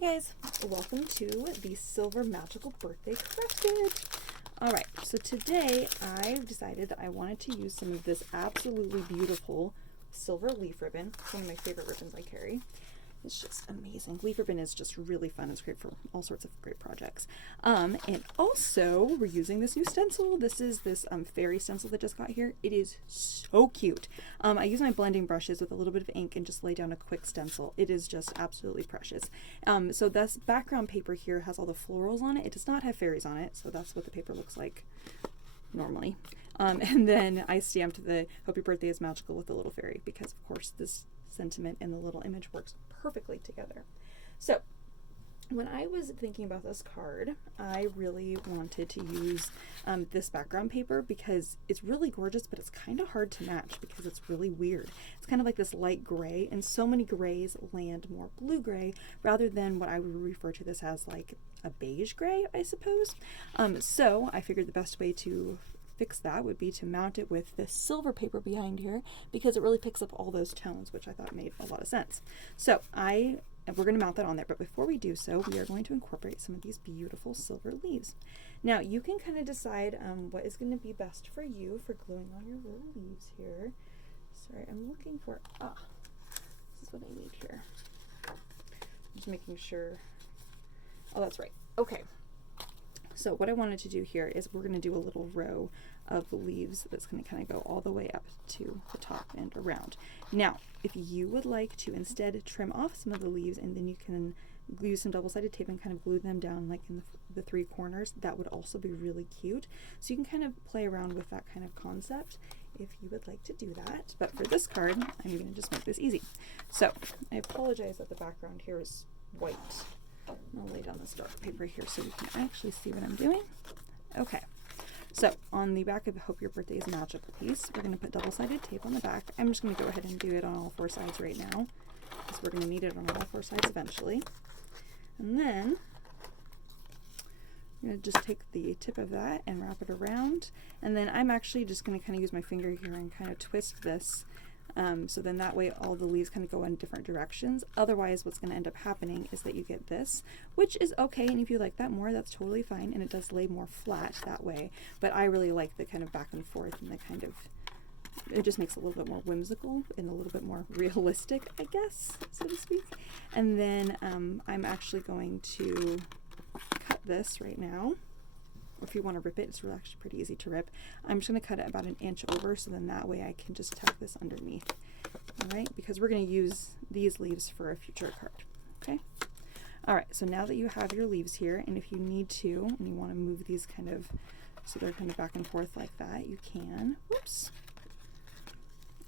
Hi guys, welcome to the Silver Magical Birthday Crafted. Alright, so today I've decided that I wanted to use some of this absolutely beautiful silver leaf ribbon. It's one of my favorite ribbons I carry. It's just amazing. Leaf ribbon is just really fun. It's great for all sorts of great projects. And also, we're using this new stencil. This is this fairy stencil that just got here. It is so cute. I use my blending brushes with a little bit of ink and just lay down a quick stencil. It is just absolutely precious. So this background paper here has all the florals on it. It does not have fairies on it, so that's what the paper looks like normally. And then I stamped the Hope Your Birthday is Magical with the little fairy because, of course, this sentiment and the little image works perfectly together. So when I was thinking about this card, I really wanted to use this background paper because it's really gorgeous, but it's kind of hard to match because it's really weird. It's kind of like this light gray, and so many grays land more blue gray rather than what I would refer to this as like a beige gray, I suppose. So I figured the best way to fix that would be to mount it with this silver paper behind here because it really picks up all those tones, which I thought made a lot of sense. So we're going to mount that on there, but before we do so, we are going to incorporate some of these beautiful silver leaves. Now you can kind of decide what is going to be best for you for gluing on your little leaves here. Sorry, I'm looking for, this is what I need here. I'm just making sure, oh that's right, okay. So what I wanted to do here is we're going to do a little row of leaves that's going to kind of go all the way up to the top and around. Now, if you would like to instead trim off some of the leaves and then you can use some double-sided tape and kind of glue them down like in the three corners, that would also be really cute. So you can kind of play around with that kind of concept if you would like to do that. But for this card, I'm going to just make this easy. So I apologize that the background here is white. I'll lay down this dark paper here so you can actually see what I'm doing. Okay, so on the back of Hope Your Birthday is Magical piece, we're going to put double-sided tape on the back. I'm just going to go ahead and do it on all four sides right now because we're going to need it on all four sides eventually. And then I'm going to just take the tip of that and wrap it around. And then I'm actually just going to kind of use my finger here and kind of twist this. So then that way all the leaves kind of go in different directions. Otherwise what's going to end up happening is that you get this, which is okay, and if you like that more, that's totally fine, and it does lay more flat that way. But I really like the kind of back and forth and the kind of, it just makes it a little bit more whimsical and a little bit more realistic, I guess, so to speak. And then I'm actually going to cut this right now. If you want to rip it, it's actually pretty easy to rip. I'm just going to cut it about an inch over, so then that way I can just tuck this underneath. Alright, because we're going to use these leaves for a future card. Okay? Alright, so now that you have your leaves here, and if you need to, and you want to move these kind of, so they're kind of back and forth like that, you can. Whoops.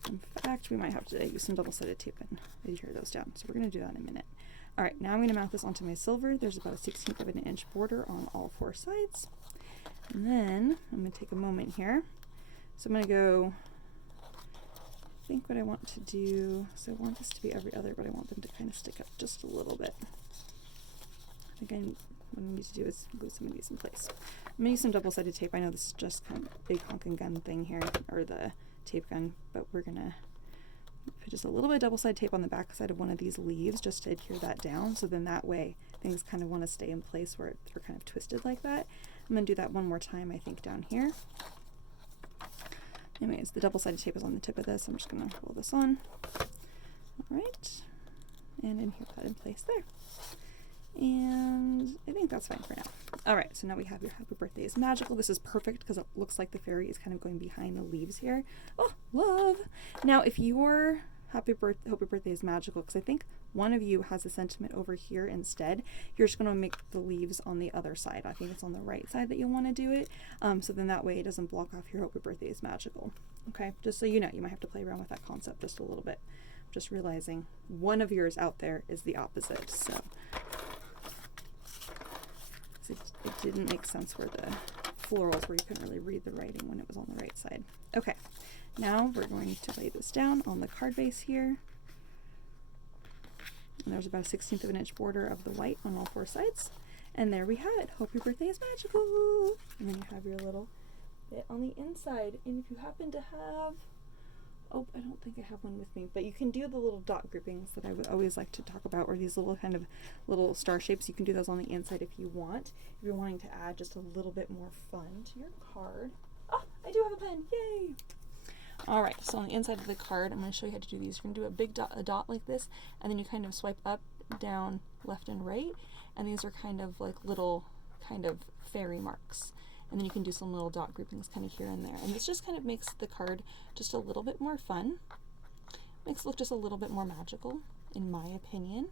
In fact, we might have to use some double-sided tape and adhere those down. So we're going to do that in a minute. Alright, now I'm going to mount this onto my silver. There's about a 1/16 of an inch border on all four sides. And then I'm going to take a moment here. So I'm going to go, I think what I want to do, so I want this to be every other, but I want them to kind of stick up just a little bit. I think what I need to do is glue some of these in place. I'm going to use some double-sided tape. I know this is just kind of a big honking gun thing here, or the tape gun, but we're going to put just a little bit of double-sided tape on the back side of one of these leaves just to adhere that down, so then that way things kind of want to stay in place where they're kind of twisted like that. I'm going to do that one more time, I think, down here. Anyways, the double-sided tape is on the tip of this. I'm just going to roll this on. Alright, and adhere that in place there. And I think that's fine for now. Alright, so now we have your Happy Birthday is Magical. This is perfect because it looks like the fairy is kind of going behind the leaves here. Oh, love! Now, if your Hope Your Birthday is Magical, because I think one of you has a sentiment over here instead, you're just going to make the leaves on the other side. I think it's on the right side that you'll want to do it. So then that way it doesn't block off your Hope Your Birthday is Magical. Okay, just so you know, you might have to play around with that concept just a little bit. Just realizing one of yours out there is the opposite, so it didn't make sense where the florals where you couldn't really read the writing when it was on the right side. Okay, now we're going to lay this down on the card base here. And there's about a 1/16 of an inch border of the white on all four sides. And there we have it. Hope your birthday is magical. And then you have your little bit on the inside. And if you happen to have Oh, I don't think I have one with me, but you can do the little dot groupings that I would always like to talk about, or these little kind of little star shapes. You can do those on the inside if you want, if you're wanting to add just a little bit more fun to your card. Oh, I do have a pen, yay! All right, so on the inside of the card, I'm going to show you how to do these. You're going to do a big dot, a dot like this, and then you kind of swipe up, down, left, and right, and these are kind of like little kind of fairy marks. And then you can do some little dot groupings kind of here and there. And this just kind of makes the card just a little bit more fun. Makes it look just a little bit more magical, in my opinion.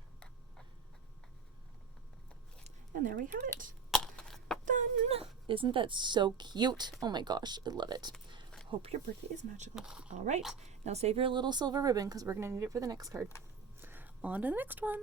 And there we have it. Done! Isn't that so cute? Oh my gosh, I love it. Hope your birthday is magical. All right, now save your little silver ribbon because we're going to need it for the next card. On to the next one.